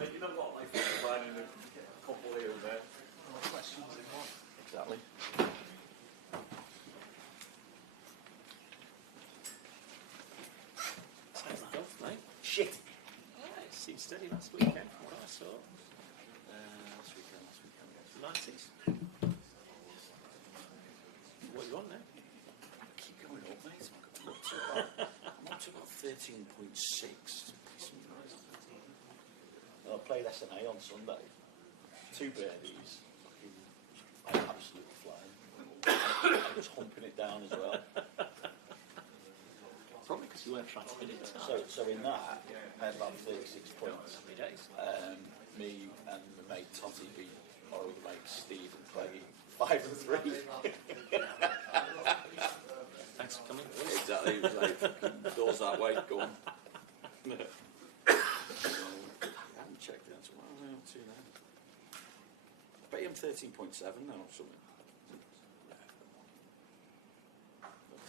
You know what? Like finding a couple here and there. More questions in one. Exactly. Sounds like golf, mate. Shit. Yeah, it seemed steady last weekend from what I saw. Last weekend. 90s. What you on now? Keep going up, mate. I'm up to about 13.6. I played SNA on Sunday. 2 birdies. I'm absolutely flying. I was humping it down as well. Probably because you weren't trying to hit it. So in that, I had about 36 points. Happy days. Me and my mate Totty beat our other mate Steve and played 5 and 3. Thanks for coming. Exactly. It was like, doors that way, go on. I haven't checked that. So what am I up to now? I bet I'm 13.7 now or something.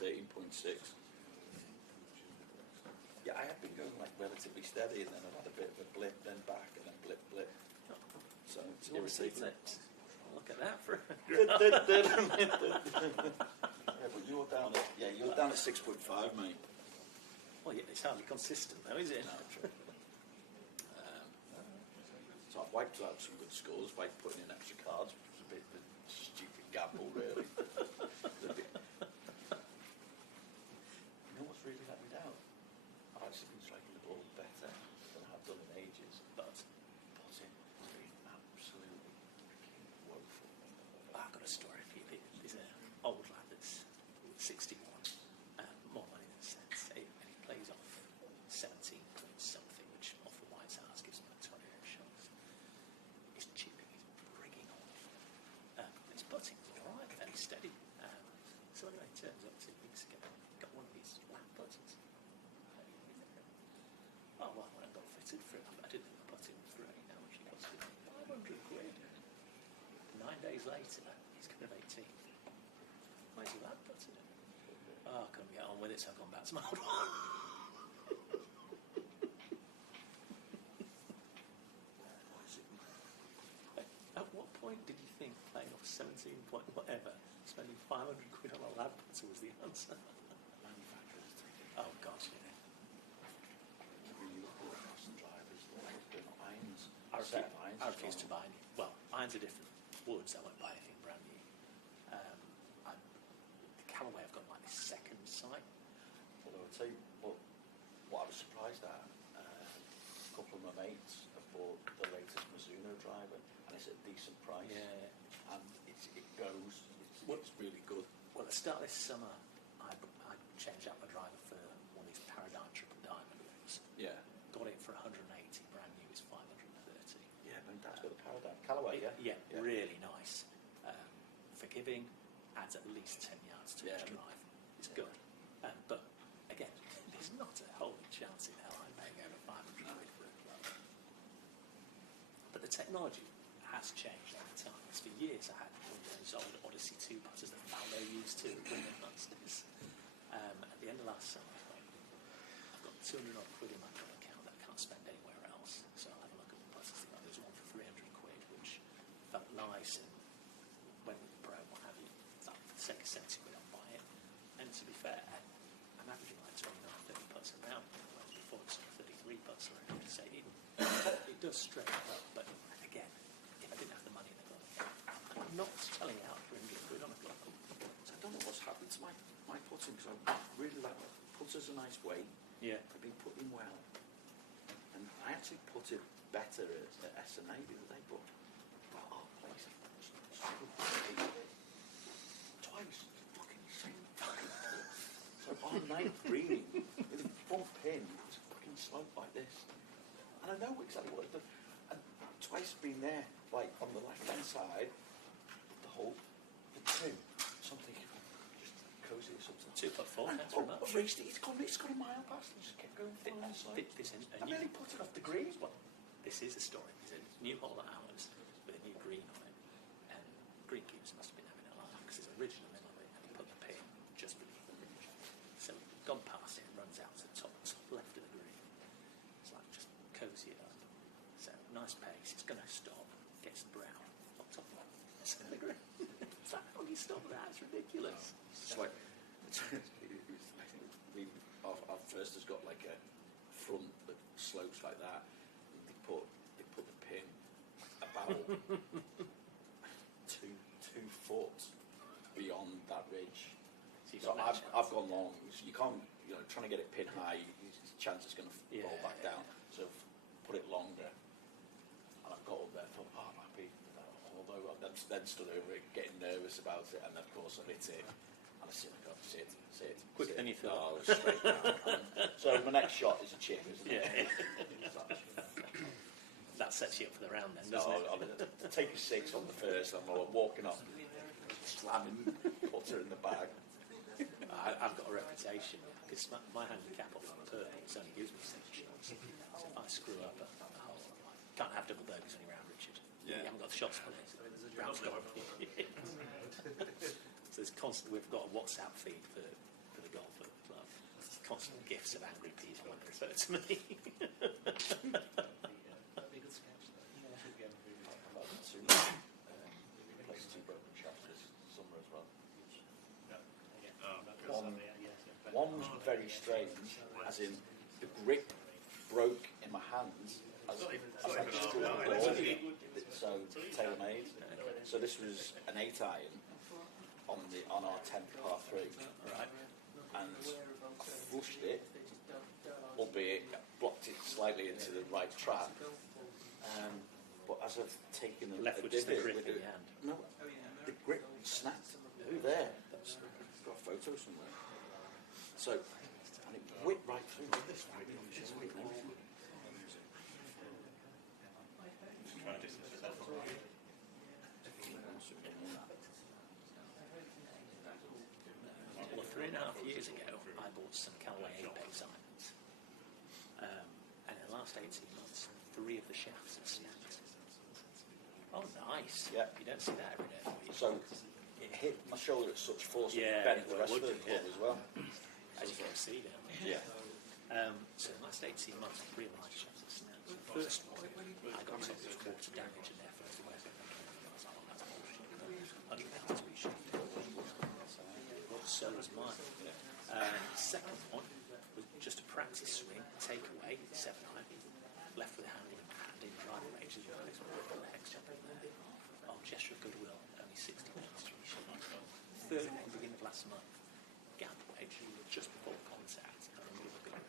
13.6. Yeah, I have been going like relatively steady, and then I've had a bit of a blip, then back, and then blip. So it's irritating. Look at that for Yeah, but you're down at 6.5, mate. well, yeah, it's hardly consistent though, is it? No, true. So I've wiped out some good scores by putting in extra cards, which was a bit of a stupid gamble, really. You know what's really let me down? I've actually been striking the ball better than I have done in ages, but putting has been absolutely freaking woeful. I've got a story for you. There's an old lad that's 61, more money than sense, and he plays off 17 point something, which off the White House gives him about 21 shots. He's chipping, he's rigging on. His putting's all right, fairly steady. So anyway, it turns up 2 weeks ago, got one of these lap putters. Oh, well, when I got fitted for it, I didn't think the putting was great. How much it cost me? 500 quid. 9 days later, he's going to 18. Where's your lap putted? Oh, I couldn't get on with it, so I've gone back to my old one. At what point did you think playing off 17 point whatever, spending 500 quid on a lab putter was the answer? Manufacturers take it. Oh gosh, yeah. Liverpool Boston drivers, they're not irons. I refuse to buy any. Well, irons are different. Woods, I won't buy anything brand new. The Callaway, I've got like this second sight. Although I'll tell you what I was surprised at, a couple of my mates have bought the latest Mizuno driver, and it's at a decent price. Yeah. And it goes, it's really good. Well, at the start of this summer, I changed out my driver for one of these Paradigm Triple Diamond ones. Yeah. Got it for 180, brand new, it's 530. Yeah, but that's got the Paradigm. Callaway, yeah? Yeah, really nice. Forgiving, adds at least 10 yards to each drive. It's good. But, again, there's not a holy chance in hell I'm paying over 500 quid for it. But the technology has changed over time. Because for years I had one of those old Odyssey 2 putters that Faldo used to win the Masters. At the end of last summer, I thought, I've got 200 odd quid in my current account that I can't spend anywhere else. So I'll have a look at the putters. There's one for 300 quid, which felt nice and went with the pro, what have you. So for the sake of 70 quid, I'll buy it. And to be fair, I'm averaging like 29, 30 putts a round, whereas before it's 33 putts a round. So it does stretch up, but again, if I didn't have the money in the club, I'm not telling you out 300 quid on a club. So I don't know what's happened to my putting, because I really like putters a nice weight. Yeah. I've been putting well. And I actually putted better at SNA the other day, but our place twice fucking same fucking putt. So on ninth green, with the front pin, it's fucking slope like this. And I know exactly what it does. And twice been there, like on the left hand side, the hole, the 2. So I'm thinking, just cozy or something. 2 foot 4, that's very much. It's got a mile past and just kept going flying the slope. I nearly put it off the green. Well, this is a story. There's a new hole at ours with a new green on it, and greenkeepers must have been having a laugh because it's a ridge in the middle of it, and they put the pin just beneath the ridge. So we've gone past it, runs out to the top left of stop that. It's ridiculous. It's like our first has got like a front that slopes like that. They put the pin about 2 foot beyond that ridge. So I've gone long. So you can't, trying to get it pin high. There's a chance it's going to roll back down. So I've put it longer, and I've got up there. And thought, I'm happy. Although I then stood over it, getting nervous about it, and of course I hit it. And I said, "God, sit. Quicker than you thought. Oh, straight down. So my next shot is a chip, isn't it? Yeah. That sets you up for the round then, doesn't it? I'll take a 6 on the first, and I'm walking off, slamming putter in the bag. I've got a reputation because my handicap off the purples only gives me 6 shots. So if I screw up a hole, can't have double bogeys on your round, Richard. Yeah. You haven't got the shots for it. Round's gone. So there's constant. We've got a WhatsApp feed for the golfer club. Constant gifts of angry people when they refer to me. Placed 2 broken shots this summer as well. One was very strange, as in the grip broke in my hands as I screwed the ball. So tailor-made. So this was an 8-iron on our 10th par 3, Right. and I flushed it, albeit blocked it slightly into the right track. But as I've taken Left with just the grip in your hand. No, the grip snapped. There. I've got a photo somewhere. So, and it whipped right through this way. Well, 3.5 years ago, I bought some Callaway Apex irons. And in the last 18 months, 3 of the shafts have snapped. Oh, nice. Yeah. You don't see that every day. So, it hit my shoulder at such force that Yeah, it bent it the rest of would, the club as well. As you can see down there. Yeah. So in the last 18 months, 3 of my shafts have snapped. The first one, I got told there was water damage in there first away. I was like, oh, that's bullshit. £100 to be shaft. So was mine. Second one was just a practice swing, takeaway, 7-iron, left with a hand in driving range as well. What the heck's happening there? Oh, gesture of goodwill, only £60 to be shot. Third one, beginning of last month, gap wedge, just before contact, and a little bit of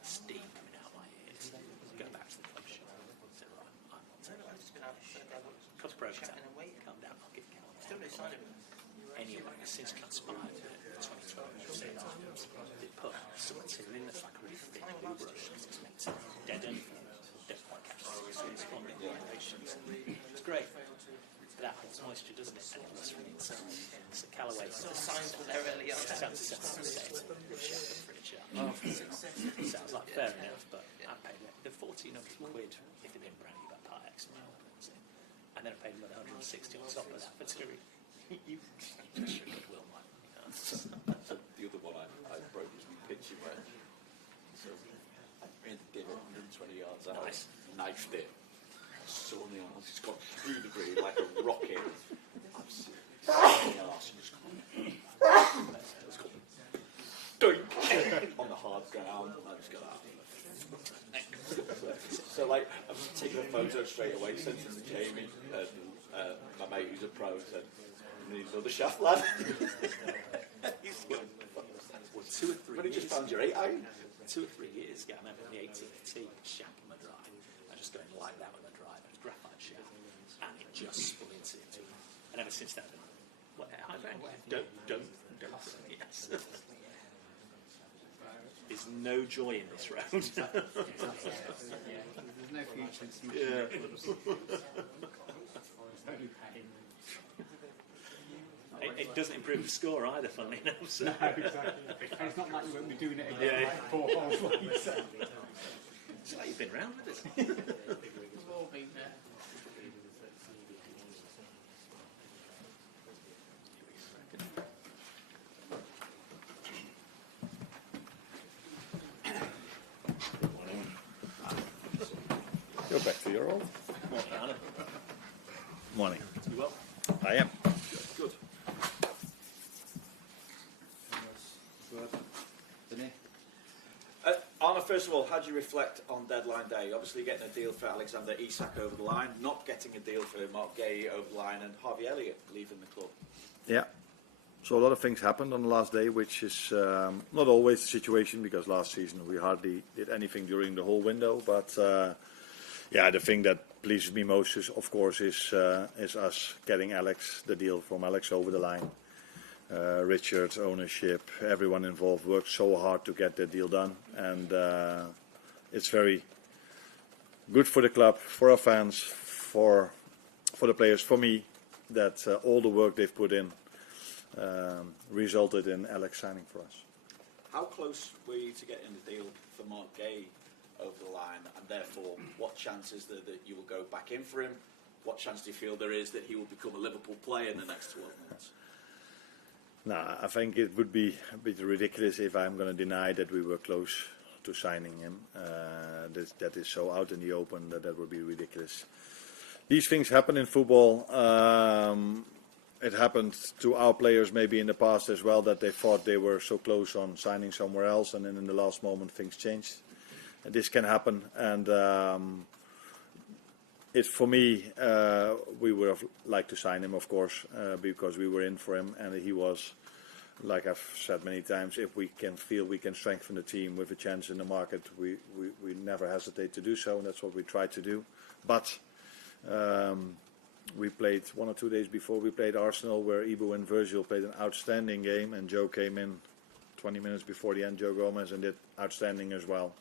steam coming out my ears. Go back to the club shop. So right, I'm not taking it. Cos broken down. Calm down, I'll give Cal. Anyway, since transpired in 2012, they put some material in that's like a really thick blue brush because it's meant to deaden, don't quite catch the responding vibrations. It's great. But that holds moisture, doesn't it? And it runs from the inside. So Callaway signs were there early on. sounds like fair enough, but I paid the £1,400 if they'd been brand new by part X and then I paid another £160 on top of that for two. You should goodwill, man. So the other one I broke was my pitching wedge. So I made the divot 120 yards out, knifed it, saw on the arse, it's gone through the green like a rocket. I've seen the arse and just gone. It's gone doink on the hard ground. I just got out. So like I've taken a photo straight away, sent it to Jamie, and my mate who's a pro said, "Need another shaft, lad." He's good. Well, 2 or 3 But he years. just found your 8-iron. 2 or 3 years ago, I remember the 18th tee shaft on my drive. I was just going like that with my drive. It was graphite shaft, and it just spun into it. And ever since then, I've been like, what? Don't. Yes. There's no joy in this round. There's no future in smashing clubs. Only pain. It doesn't improve the score either, funnily enough. So. No, exactly. And it's not like you won't be doing it again like 4 holes later. It's like you've been round with it. We've all been there. You're back to your old. Morning, Anna. Morning. You well? I am. Good. first of all, how do you reflect on deadline day? Obviously getting a deal for Alexander Isak over the line, not getting a deal for Mark Gay over the line, and Harvey Elliott leaving the club. Yeah. So a lot of things happened on the last day, which is not always the situation, because last season we hardly did anything during the whole window. But the thing that pleases me most is, of course, is us getting the deal from Alex over the line. Richard, ownership, everyone involved worked so hard to get that deal done, and it's very good for the club, for our fans, for the players, for me, that all the work they've put in resulted in Alex signing for us. How close were you to getting the deal for Mark Gay over the line, and therefore what chance is there that you will go back in for him? What chance do you feel there is that he will become a Liverpool player in the next 12 months? No, I think it would be a bit ridiculous if I'm going to deny that we were close to signing him. That is so out in the open that would be ridiculous. These things happen in football. It happened to our players maybe in the past as well, that they thought they were so close on signing somewhere else, and then in the last moment things changed. And this can happen, and it's for me, we would have liked to sign him, of course, because we were in for him, and he was, like I've said many times, if we can feel we can strengthen the team with a chance in the market, we never hesitate to do so, and that's what we try to do. But we played 1 or 2 days before we played Arsenal, where Ibu and Virgil played an outstanding game, and Joe came in 20 minutes before the end, Joe Gomez, and did outstanding as well.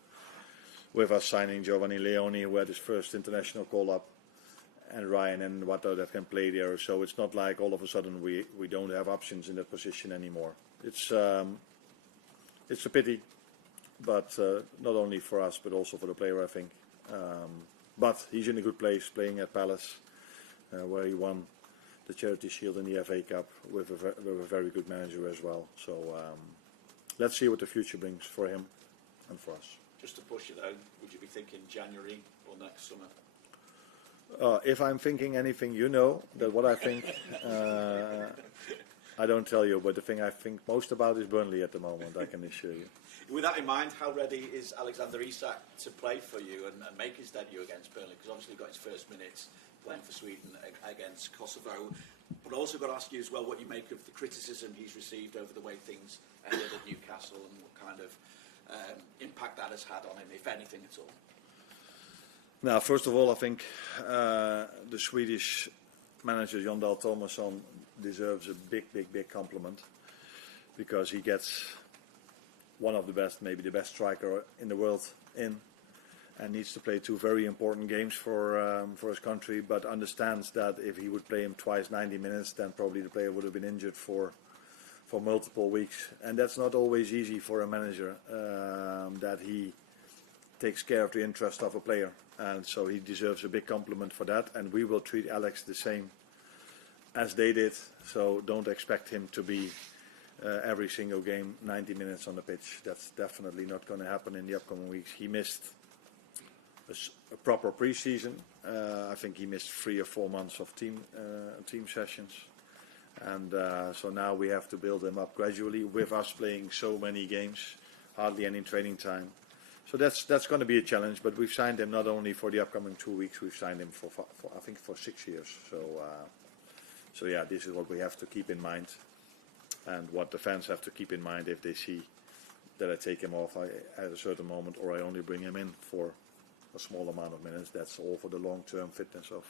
With us signing Giovanni Leone, who had his first international call-up, and Ryan and Watto that can play there. So it's not like all of a sudden we don't have options in that position anymore. It's a pity, but not only for us, but also for the player, I think. But he's in a good place, playing at Palace, where he won the Charity Shield and the FA Cup with a very good manager as well. So let's see what the future brings for him and for us. Just to push it out, would you be thinking January or next summer? If I'm thinking anything, you know that what I think. I don't tell you, but the thing I think most about is Burnley at the moment, I can assure you. With that in mind, how ready is Alexander Isak to play for you and make his debut against Burnley? Because obviously he got his first minutes playing for Sweden against Kosovo. But also got to ask you as well what you make of the criticism he's received over the way things ended at Newcastle, and what kind of impact that has had on him, if anything at all. Now, first of all, I think the Swedish manager, Jon Dahl Tomasson, deserves a big compliment, because he gets one of the best, maybe the best striker in the world in, and needs to play 2 very important games for his country, but understands that if he would play him twice 90 minutes, then probably the player would have been injured for multiple weeks. And that's not always easy for a manager, that he takes care of the interest of a player. And so he deserves a big compliment for that, and we will treat Alex the same as they did. So don't expect him to be every single game 90 minutes on the pitch. That's definitely not going to happen in the upcoming weeks. He missed a proper pre-season. I think he missed 3 or 4 months of team sessions. And so now we have to build him up gradually, with us playing so many games, hardly any training time. So that's going to be a challenge, but we've signed him not only for the upcoming 2 weeks, we've signed him for I think for 6 years. So yeah, this is what we have to keep in mind, and what the fans have to keep in mind if they see that I take him off at a certain moment, or I only bring him in for a small amount of minutes. That's all for the long-term fitness of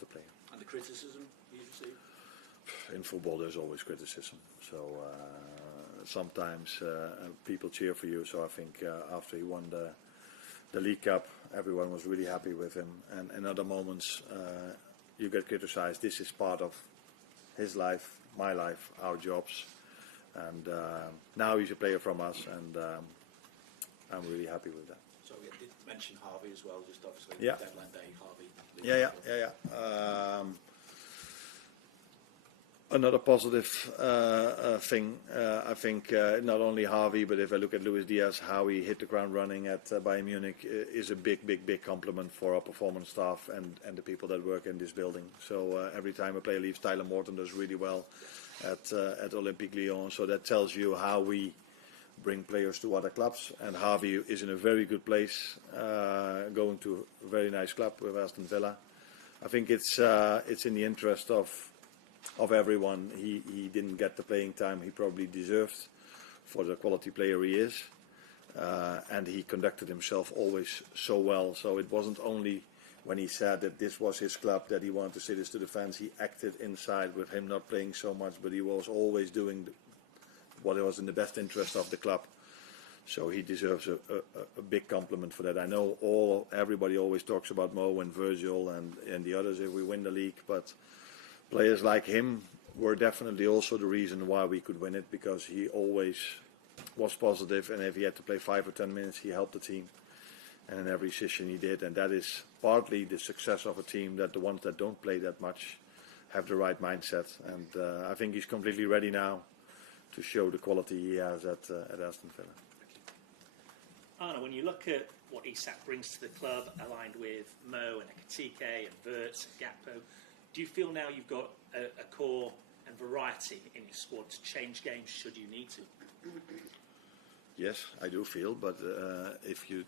the player. And the criticism you received? In football, there's always criticism. So sometimes people cheer for you. So I think after he won the League Cup, everyone was really happy with him. And in other moments, you get criticized. This is part of his life, my life, our jobs. And now he's a player from us, and I'm really happy with that. So we did mention Harvey as well, just obviously deadline day, Harvey. Yeah. Another positive thing, I think, not only Harvey, but if I look at Luis Diaz, how he hit the ground running at Bayern Munich is a big compliment for our performance staff and the people that work in this building. So every time a player leaves, Tyler Morton does really well at Olympique Lyon. So that tells you how we bring players to other clubs. And Harvey is in a very good place, going to a very nice club with Aston Villa. I think it's in the interest of everyone. He didn't get the playing time he probably deserved for the quality player he is. And he conducted himself always so well. So it wasn't only when he said that this was his club that he wanted to say this to the fans. He acted inside with him not playing so much, but he was always doing what was in the best interest of the club. So he deserves a big compliment for that. I know everybody always talks about Mo and Virgil and the others if we win the league, but players like him were definitely also the reason why we could win it, because he always was positive, and if he had to play 5 or 10 minutes, he helped the team. And in every session he did, and that is partly the success of a team, that the ones that don't play that much have the right mindset. And I think he's completely ready now to show the quality he has at Aston Villa. Arno, when you look at what Isak brings to the club, aligned with Mo and Ekitike and Wirtz and Gakpo, do you feel now you've got a core and variety in your squad to change games should you need to? Yes, I do feel, but if the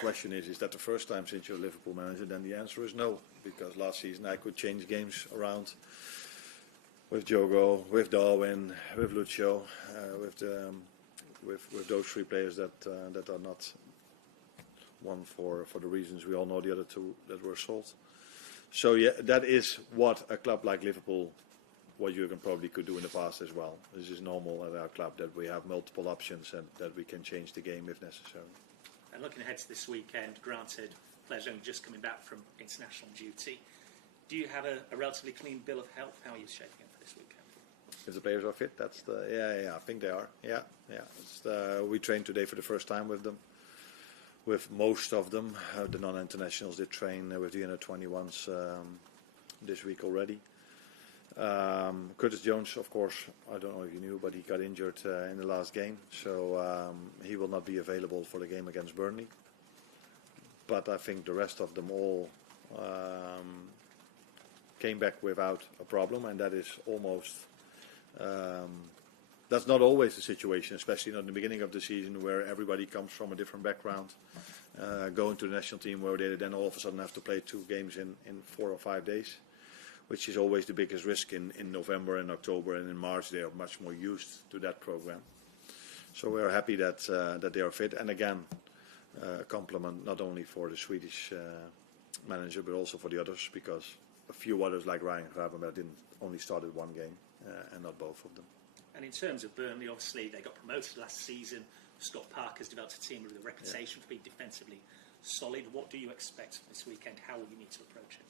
question is that the first time since you're a Liverpool manager, then the answer is no, because last season I could change games around with Diogo, with Darwin, with Lucio, with those three players that are not one for the reasons we all know, the other two that were sold. So yeah, that is what a club like Liverpool, what Jurgen probably could do in the past as well. This is normal at our club, that we have multiple options and that we can change the game if necessary. And looking ahead to this weekend, granted, players only just coming back from international duty, do you have a relatively clean bill of health? How are you shaping up for this weekend? If the players are fit, that's I think they are. Yeah. We trained today for the first time with them. With most of them, the non-internationals did train with the under-21s this week already. Curtis Jones, of course, I don't know if you knew, but he got injured in the last game, so he will not be available for the game against Burnley. But I think the rest of them all came back without a problem, and that is almost... that's not always the situation, especially not in the beginning of the season, where everybody comes from a different background, going to the national team where they then all of a sudden have to play 2 games in 4 or 5 days, which is always the biggest risk in November and October, and in March they are much more used to that program. So we are happy that they are fit, and again, a compliment not only for the Swedish manager but also for the others, because a few others like Ryan Gravenberg didn't only started 1 game and not both of them. And in terms of Burnley, obviously they got promoted last season. Scott Parker's developed a team with a reputation for being defensively solid. What do you expect this weekend? How will you need to approach it?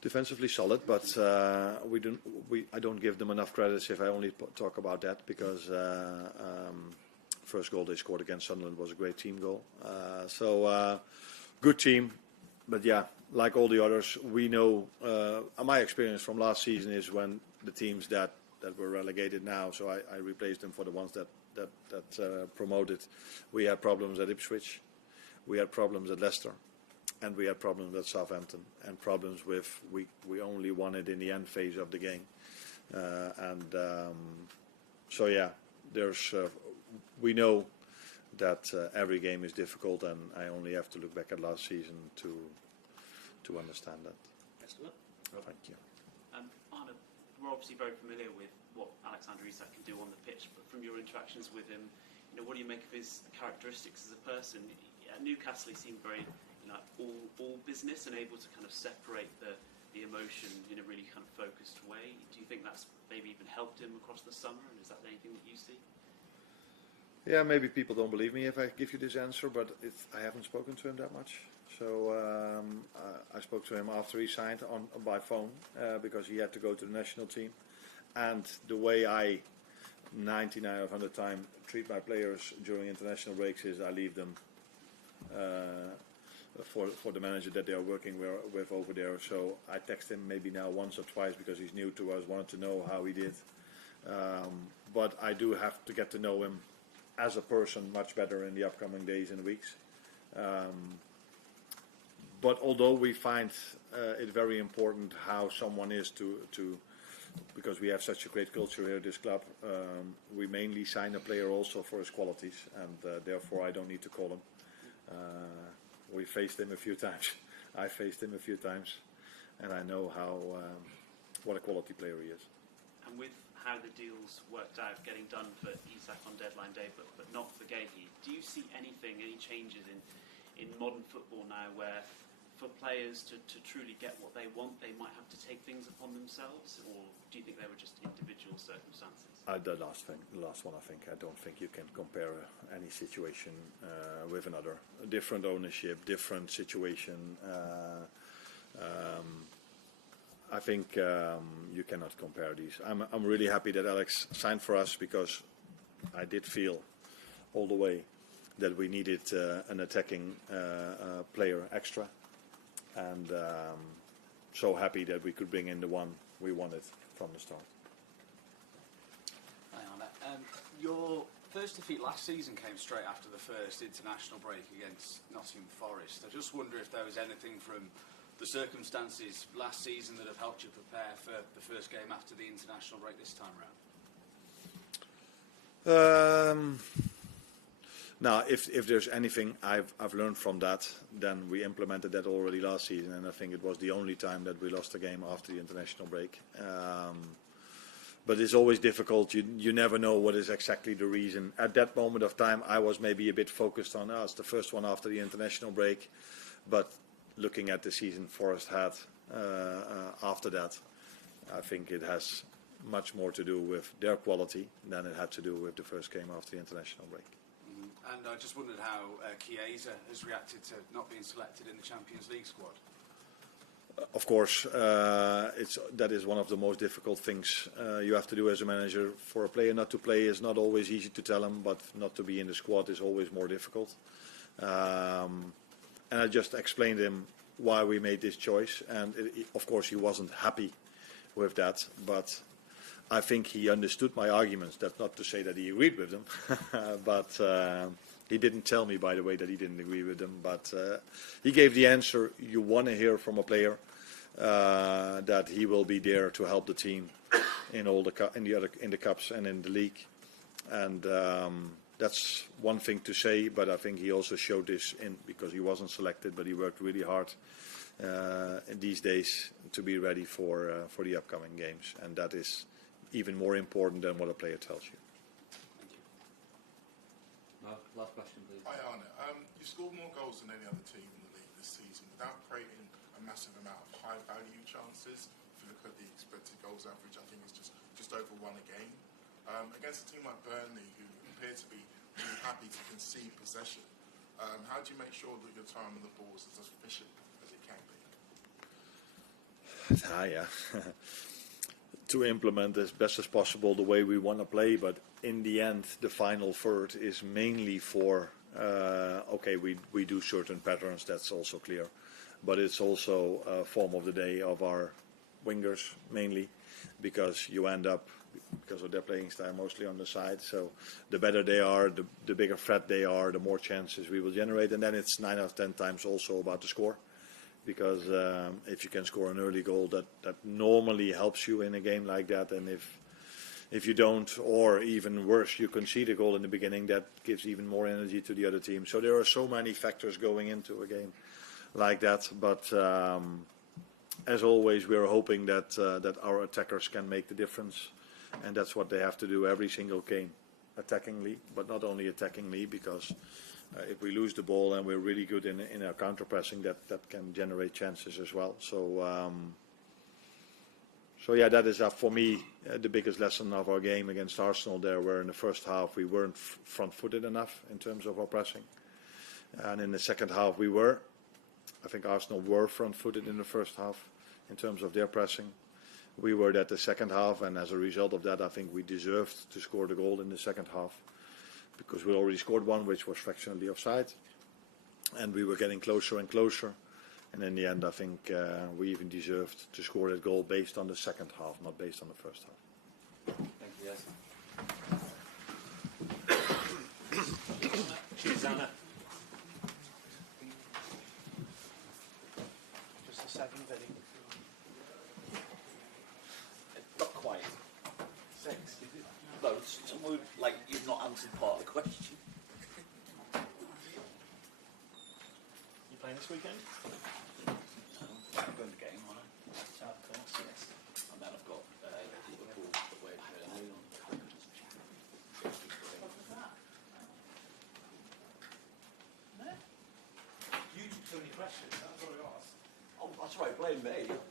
Defensively solid, but I don't give them enough credits if I only talk about that, because first goal they scored against Sunderland was a great team goal. So good team, but yeah, like all the others, we know. My experience from last season is when the teams that were relegated now, so I replaced them for the ones that promoted. We had problems at Ipswich, we had problems at Leicester, and we had problems at Southampton, and problems with we only won it in the end phase of the game, so yeah, there's we know that every game is difficult, and I only have to look back at last season to understand that. Best of luck. Thank you. Arne, we're obviously very familiar with what Alexander Isak can do on the pitch, but from your interactions with him, what do you make of his characteristics as a person? At Newcastle, he seemed very, all business and able to kind of separate the emotion in a really kind of focused way. Do you think that's maybe even helped him across the summer, and is that anything that you see? Yeah, maybe people don't believe me if I give you this answer, but I haven't spoken to him that much. So I spoke to him after he signed by phone, because he had to go to the national team. And the way I, 99 out of 100 times, treat my players during international breaks is I leave them for the manager that they are working with over there. So I text him maybe now once or twice because he's new to us, wanted to know how he did. But I do have to get to know him as a person much better in the upcoming days and weeks. But although we find it very important how someone is to because we have such a great culture here at this club, we mainly sign a player also for his qualities, and therefore I don't need to call him. We faced him a few times. I faced him a few times, and I know what a quality player he is. And with how the deals worked out, getting done for Isak on deadline day, but not for Gahey, do you see any changes in modern football now where for players to truly get what they want, they might have to take things upon themselves, or do you think they were just individual circumstances? The last one, I think. I don't think you can compare any situation with another. Different ownership, different situation. I think you cannot compare these. I'm really happy that Alex signed for us, because I did feel all the way that we needed an attacking player extra, and so happy that we could bring in the one we wanted from the start. Hi Anna. Your first defeat last season came straight after the first international break against Nottingham Forest. I just wonder if there was anything from the circumstances last season that have helped you prepare for the first game after the international break this time round? Now, if there's anything I've learned from that, then we implemented that already last season, and I think it was the only time that we lost a game after the international break. But it's always difficult. You never know what is exactly the reason. At that moment of time, I was maybe a bit focused on us, the first one after the international break, but looking at the season Forest had after that, I think it has much more to do with their quality than it had to do with the first game after the international break. Mm-hmm. And I just wondered how Chiesa has reacted to not being selected in the Champions League squad. Of course, that is one of the most difficult things you have to do as a manager. For a player not to play is not always easy to tell him, but not to be in the squad is always more difficult. And I just explained him why we made this choice, and of course he wasn't happy with that, but I think he understood my arguments. That's not to say that he agreed with them, but he didn't tell me, by the way, that he didn't agree with them, but he gave the answer you want to hear from a player, that he will be there to help the team in all the in the cups and in the league, and that's one thing to say, but I think he also showed this because he wasn't selected, but he worked really hard in these days to be ready for the upcoming games, and that is even more important than what a player tells you. Thank you. Mark, last question, please. Hi, Arne. You scored more goals than any other team in the league this season without creating a massive amount of high-value chances. If you look at the expected goals average, I think it's just over one a game. Against a team like Burnley, who appear to be really happy to concede possession, how do you make sure that your time on the ball is as efficient as it can be? Yeah. To implement as best as possible the way we want to play, but in the end, the final third is mainly for we do certain patterns, that's also clear, but it's also a form of the day of our wingers mainly, because you end up, because of their playing style, mostly on the side. So the better they are, the bigger threat they are, the more chances we will generate, and then it's 9 out of 10 times also about the score. Because if you can score an early goal, that normally helps you in a game like that. And if you don't, or even worse, you concede a goal in the beginning, that gives even more energy to the other team. So there are so many factors going into a game like that. But as always, we are hoping that our attackers can make the difference. And that's what they have to do every single game, attackingly, but not only attackingly, because if we lose the ball and we're really good in our counter-pressing, that can generate chances as well. So yeah, that is for me the biggest lesson of our game against Arsenal there, where in the first half we weren't front-footed enough in terms of our pressing. And in the second half we were. I think Arsenal were front-footed in the first half in terms of their pressing. We were that the second half, and as a result of that, I think we deserved to score the goal in the second half, because we already scored one, which was fractionally offside, and we were getting closer and closer, and in the end I think we even deserved to score that goal based on the second half, not based on the first half. Thank you, yes. Cheers, Anna. Just a second, Vinny. Not quite. blame me.